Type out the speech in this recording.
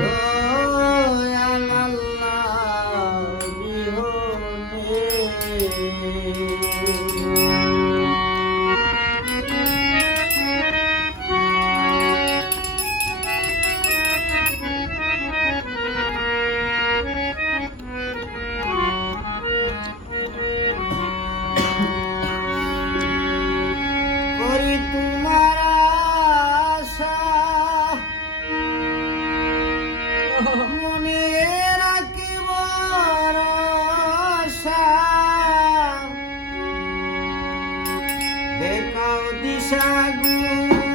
Bye. de Cautisagún.